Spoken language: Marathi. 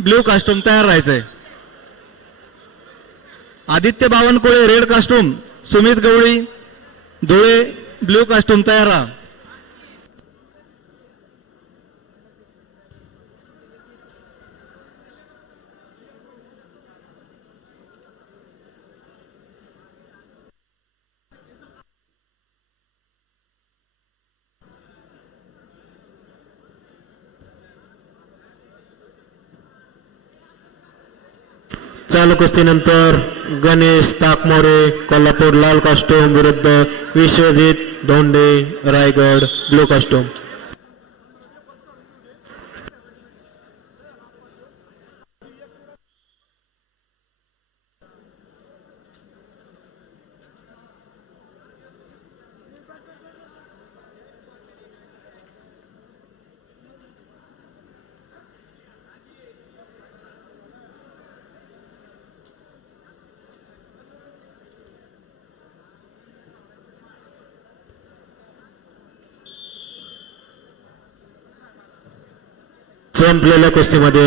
ब्ल्यू कास्टूम तयार राहायचंय. Aditya Bawankule red costume Sumit Gawali Dhule blue costume तयार राहा. चालू कुस्तीनंतर गणेश ताकमोरे कोल्हापूर लाल कॉस्ट्यूम विरुद्ध विश्वजित धोंडे रायगड ब्लू कॉस्ट्यूम संपलेल्या कुस्तीमध्ये